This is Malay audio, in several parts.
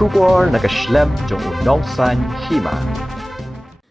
Shubor nakaslem jong unongsan hima.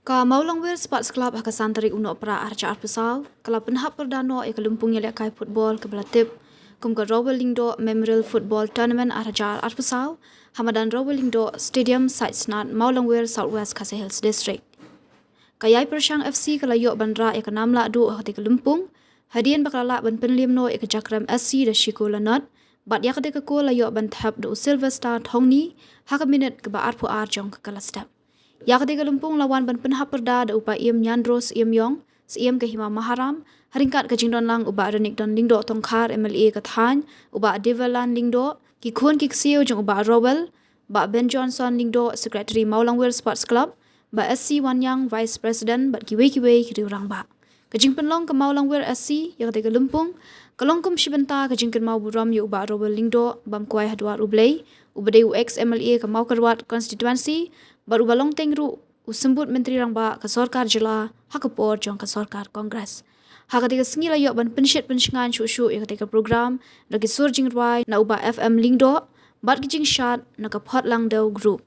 Ka Maulangwir Sports Club hakasantari uno pra arca arpusau, kala penhap perdana e kalumpung yale kai football ke belatip, kum ka Rawalingdo Memorial Football Tournament arca arpusau, hamadan Rawalingdo Stadium site snat Maulangwir Southwest Khasi Hills District. Kayai Persiang FC kala yok bandra e kanamla du hati kalumpung, hadian bakalala ban penlimno e Jakram SC da Shiko Lanot, bat yak de ko la yok ban thap do Silver Star Thongni, haka minute ke ba arpu arjong ke kalastap. Yak de kalumpung lawan ban penhap perda da upa iem Nyandros iem yong, siem ke Hima Maharam, haringkat ke jingdon lang uba Renik don lingdo tongkhar MLA ke Than, uba Devalan lingdo, ki khun ki ksio jong uba Rowell, ba Ben Johnson lingdo Secretary Maulangwir Sports Club, ba SC Wanyang Vice President bat kiwe ki riurang ba. Kajing penlong ke Maulangwir SC yak de kalumpung, kalongkum shibenta kajing ken mau buram yu uba Rowell lingdo bam kuai hadwar ublei, ubade UX MLA ke mau kerwat constituency, baru balong tengru usembut menteri rangba ke sorkar jela hakapor jong ke sorkar kongres. Hakatika sengila yok ban pensyet pensyengan syuk-syuk yang ketika program lagi surjing rwai na uba FM lingdo bat kijing syat na ke pot lang dau group.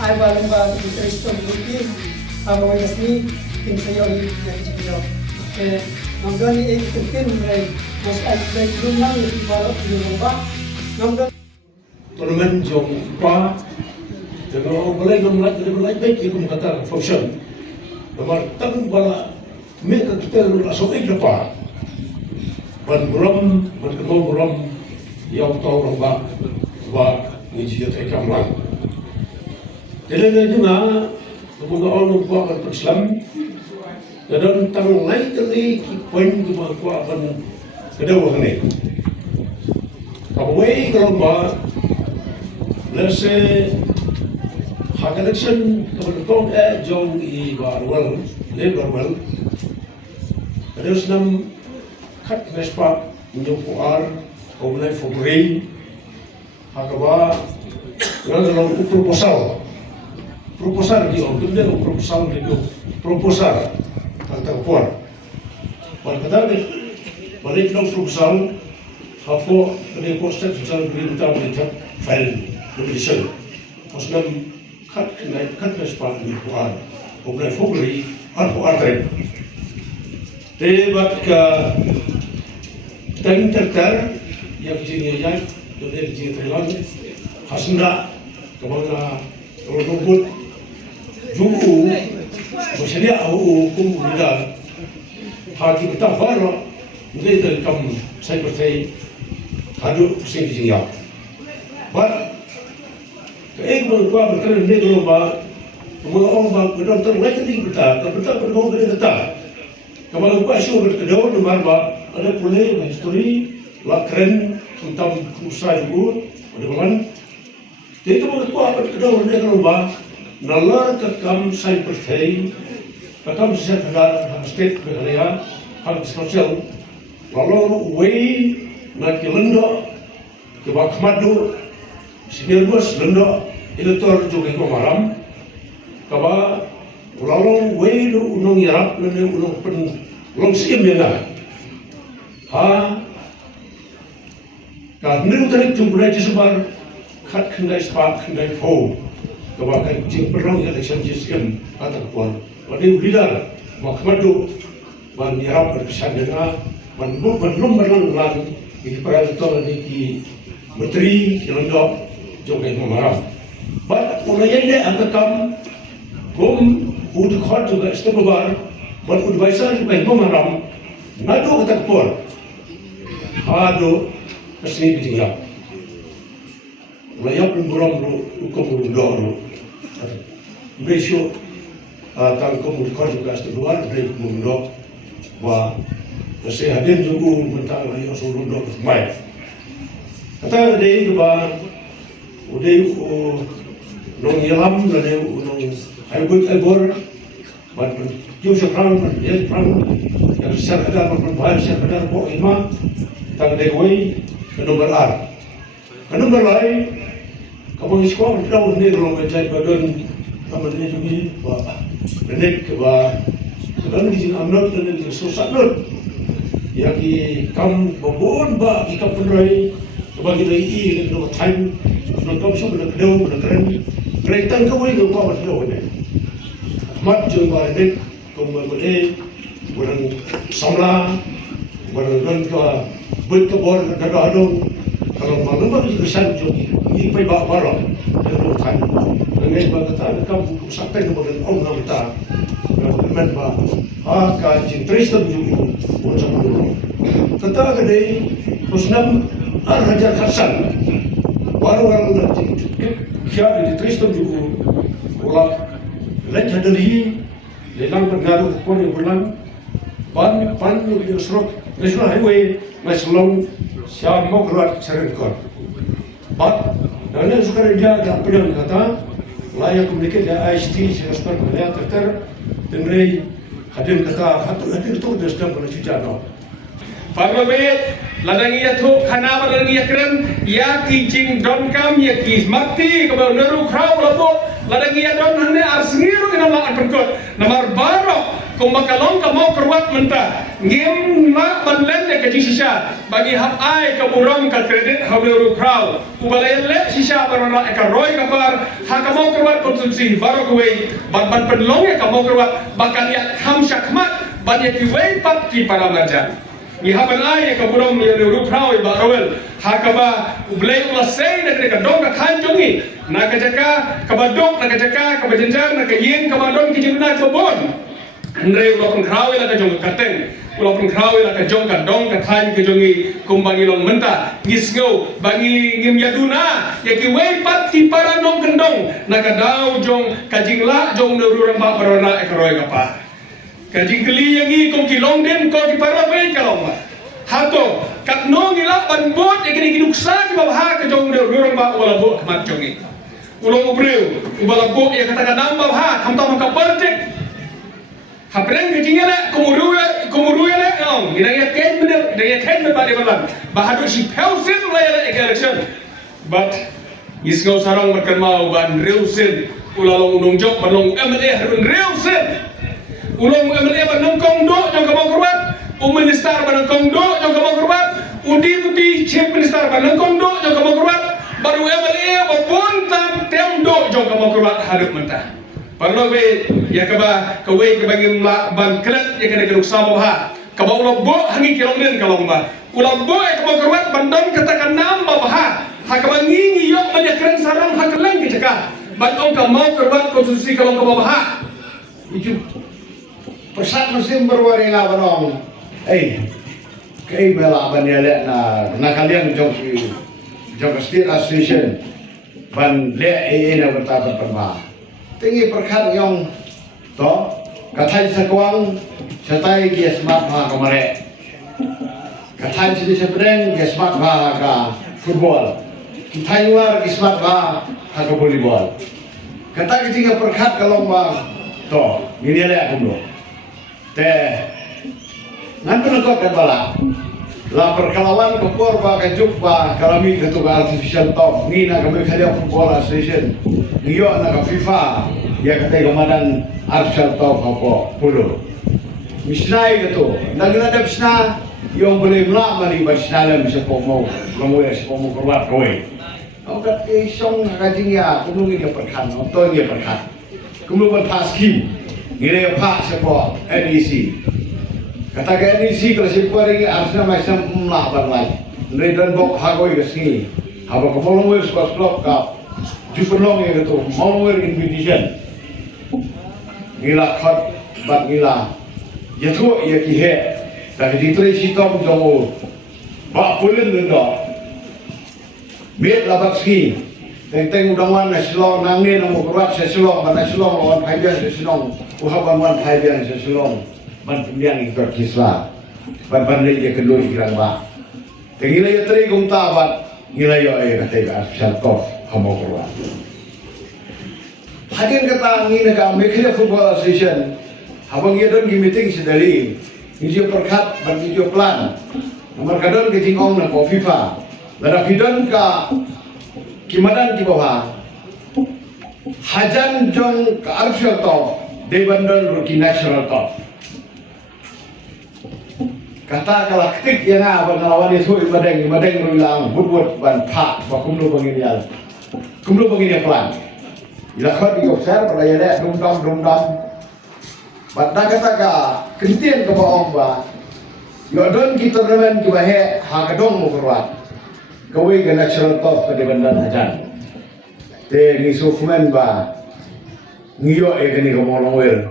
Ay walang ba interest on booking ang mga ni tin sayo ni video manggani tin ray mas ay lumang ni baro lumba nanggan tournament jong pa dengan balai baik ikum kata function nomor tang bala mereka kita langsung ikut pa ban buram ban kemo buram yang tahu orang ba ni dia tak kamlang. Jadi juga kemudian orang buat Islam dan tang lain tadi poin kemudian akan kedua ni. Kalau kalau ba lese hak election kemudian jauh I barwal le barwal terus nam kat mespa Puar, Obnai Februari, Agaba, dalam proposal di orang proposal tentang puar. Pada balik dalam proposal, apa ada konsep soal perintah file nomination. Pasal kat sepak di puar, Obnai Februari, puar tren. Debat ke dan tertar yang jenisnya dari jenis Thailand hasna kemana orang rumput jumpu maksudnya hukum udah hakim tak baru ini terkam saya percaya hadu sini ya but keegoan gua berkeren negro ba semua orang ba betul terlebih kita betul bergabung kita kalau gua isu berkedau nomor ba ada pula histori la keren tentang usaha itu ada bukan jadi kalau apa kedua negara ba nalar kekam saya percaya kekam saya kedar state bekerja hal sosial lalu way nak lendo ke bakmadu senior bos lendo elektor juga malam kaba lalu way unong yarap lendo unong pen long skim yana Kalau tarik jumlah sebar kat kendai spak kendai pau, kebakan jing perang election jiskan atau puan. Wadai ulidar makmadu ban yarap berkesan dengan ban belum berlang di peraturan di menteri kelendok jogai memarah. Bat ulayanya angkam gom udah khot juga istimewa ban udah baisa juga memarah. Nado kata puan. Hado kesini bijinya, layak berburam hukum mundur, besok tangkum mundur juga setelah dari mundur, wah kesehatan juga mentang layak seluruh mundur semai. Kata dia juga, udah nong nyelam, udah nong aibor, ban jauh sekarang, dia sekarang yang sekarang berbahaya sekarang kok imam. Tang dewey nomor R. Nomor lain, kamu sekolah tahu ni kalau menjadi badan kamu ni juga bah benek bah kalau di sini amnot dan di susah not. Yang kam babon bah kita penrai bagi lagi dengan time nonton show dengan kedua dengan keren kereta kau ini kau betul ni. Mat jumpa benek kamu boleh orang samla orang kau berkebor kadang-kadang kalau malam lagi kesan jogi ini pergi bawa barang dengan time dengan bagatan kamu sampai kepada orang kita dengan bah kaji Tristan juga macam itu tetapi kedai Muslim Raja Hasan baru-baru nanti kian di Tristan juga ulah legendary lelang pengaruh pun yang bulan pan yang serok National Highway Nasional siapa mau keluar serentak. But dan sekarang dia dah pernah kata layak komunikasi dia ICT sekarang melihat terter dengan hadir kata hadir itu dia sedang berbicara. Parlament ladang ia tu khana ladang ia keren ia kijing don kam ia kis mati kebawa neru krau labo ladang ia don hane arsengiru kena lakan perkut nomor baru kumbakalong kamau kerwat mentah ngim mak banlen de kaji sisa bagi hak ai keburang ka kredit haberu krau ubalayan le sisa barara ekaroi kapar hak kamau kerwat konsumsi baru kuwe ban penlong ya kamau kerwat bakal ya kham syakmat banyak kiwe pat ki para marjan ni haban ai keburang ya ru krau ba rowel hakaba ublai ulasai na ka dong ka khanjongi na ka jaka kabadok na ka jaka kabajenjar na ka yin kabadon ki jina kobon Andre ulapun krawi la ka jong kateng ulapun krawi la ka jong ka dong ka than ke jongi kumbangi long menta ngisngo bangi ngim yaduna ya ki wei pat ki para nong kendong na ka dau jong ka jingla jong ne ru ramba parona ekroi kapa ka jingkli yangi kom ki long den ko ki para wei kalong hato kat nong ila ban bot ya kini kiduksa ki babha ka jong ne ru ramba wala bo mat jongi ulong ubreu ubala bo ya kata ka namba ha kam ta ka partek Hapreng kecingnya nak kumuru kumurui le ong ina ya ken bener ina ya ken bener balik malam bahadur si pausin le election but isngau sarang makan mau ban reusin ulalong unong jok balong MLA harun reusin ulong MLA ban kong do jong kamau kurbat minister ban kong do jong kamau kurbat deputy chief minister ban kong do jong kamau kurbat baru MLA babon tam tem do jong kamau kurbat harup mentah parlo be ya kaba kawe kabagi ban kelat ya kana geruk sama bah kaba ulo bo hangi kilong nen kalong ba ulo bo e kaba kurbat bandon katakan namba bah hakaba ngingi yok manya keren sarang hakalang ke cakap ban ong ka mau kurbat konstitusi kalong kaba bah itu persat musim berwari nga banong kay bela ban yale na kalian jong state association ban le na bertapan perma tinggi perkat yang to katai sakwang satai dia smart ha kamare katai sini sebreng dia smart ha ka football katai luar dia smart ha ka volleyball kata ketika perkat kalau ma to ini le aku do te nanti nak kat bala la perkalawan ke porba ke jukba kalami ke tu artificial top ni nak kami khalia football association niyo nak FIFA ya kata komandan artificial top apa puluh misnai ke tu nagila ada misna yang boleh melamari bersnalam sepomo kamu ya sepomo keluar kowe au kat isong kajing ya kuno ni perkan to ni perkan kuno pas skim ni le pak sepo NEC kata ke NEC kalau siapa lagi arsnya macam melawan lagi. Redan bok hagoi ke sini. Apa kepolong sports club kap. Juperlong yang itu mau invitation. Gila kat bak gila. Ya tu ya kihe. Tapi di terisi tom jomo. Bak pulen lendo. Biar labat ski. Teng udangan nasional nangin namu kuat sesulong mana sesulong lawan hajar sesulong. Uhaban wan hajar sesulong. Man pilihan ikut kisah, ban dia kedua ikran ba. Tengila ya teri gumta bat, gila yo kata artificial top kamu keluar. Hadir kata ngina ka Mekhila Football Association, habang ia don meeting sedali, hijau perkat ban hijau plan. Nomor kadon ke tingong na ko FIFA. Lada pidon ka kimadan ki bawah. Hajan jong ka artificial top, debandon rookie national top. Kata kalau ketik yang apa ngelawan itu ibadeng bilang buat ban pak kumlu begini pelan. Ila kau diobserv pada yada dum dam. Pada kata ka kentian ke bawang ba. Yo don kita turnamen ki bahe ha kadong mo keluar. Kawe ke national top ke debandan hajan. Te ni sukmen ba. Ngiyo kini ke Molongwel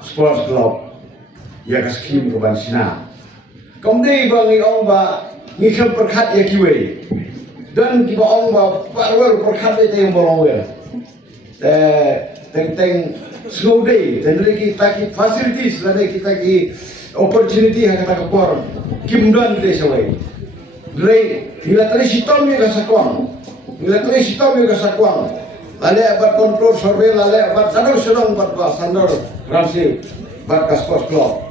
Sports Club. Ya ke skim ke Bansina. Kemudian bagi orang ba ngikam perkat ya kiwe dan kiba orang ba parwel perkat itu yang bolongwel teng slow day dan lagi kita facilities dan kita ki opportunity yang kata kapor kimdan itu sawai dari nila terisi tom yang kasakwang lalu abat kontrol survei lalu abat sadar bat ba sandor ramsi bat sports club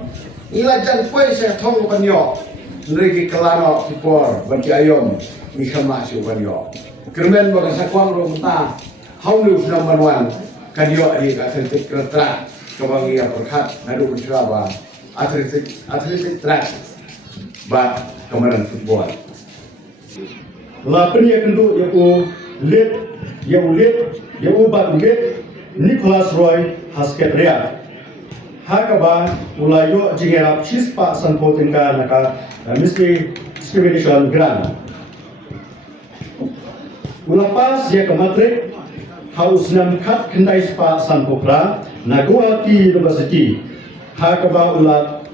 ila jan poi saya thong banyo nregi kelano tipor bagi ayom mikama su banyo kermen baga sakwang ro mata haulu number 1 kadio ai atletik track kabagi perkat nadu berceraba atletik track ba kamaran football la penia kendu yaku bat lit Nicholas Roy Hasketria Hakaba ulayo jingera chispa sanpotinka naka misli discrimination grant. Ulapas ya kematrik haus nam kat kendai spa sanpopra na Guwahati University. Hakaba ulat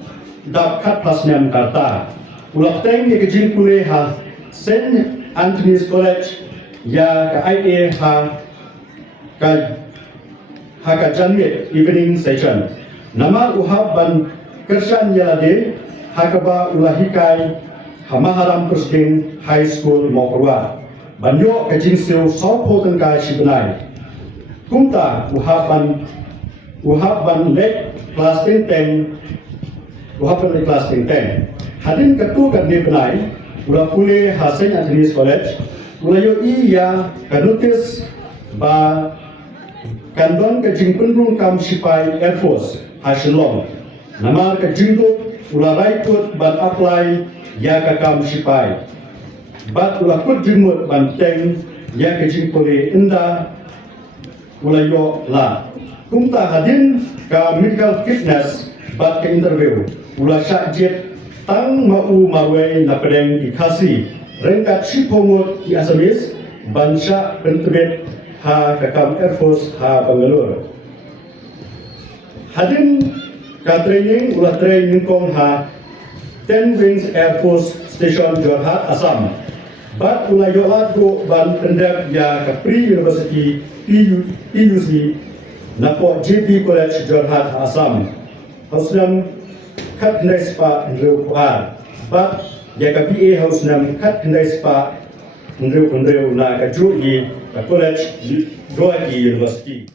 dap kat plus nam karta. Ulap teng ya kejing pule ha St. Anthony's College ya ka IA ha ka janmit evening session. Nama uhab ban kerjaan yalade hakaba ulahikai hamaharam Presiden High School Mokrua banyo kajing siu sopoten ka shibnai kumta uhab ban lek kelas 10 Wahapa di kelas 10. Hadin ketua kadni penai, ulah pulih Saint Anthony's College, ulah yo iya kanutis ba kandon ke jingpenrung kam sipai Air Force Hasilong. Nama ke jingkut ulah raikut ban apply ya ke kam sipai. Bat ulah kut jingmut banteng ya ke jingpuli inda ulah yo la. Kumta hadin ka medical fitness bat ke interview ulah syakjit tang mau marwai na pedeng ikasi rengkat sipongut di Asamis bansa pentebet ha kakam Air Force ha Bangalore. Hadin ka training ulah training kong ha 10 Wings Air Force Station Jorhat Assam. Bat ulah yolat go ban pendek ya ka Pre University PUC napo JP College Jorhat Assam. Hausnam kat kendai spa nreu kuar. Bat ya ka PA hausnam kat kendai spa nreu na ka jui ka college Doha University.